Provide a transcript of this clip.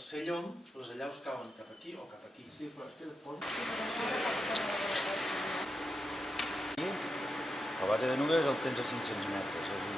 al ser llom, les allaus cauen cap aquí o cap aquí. Sí, però és que posa... La base de nubes el tens a 500 metres, és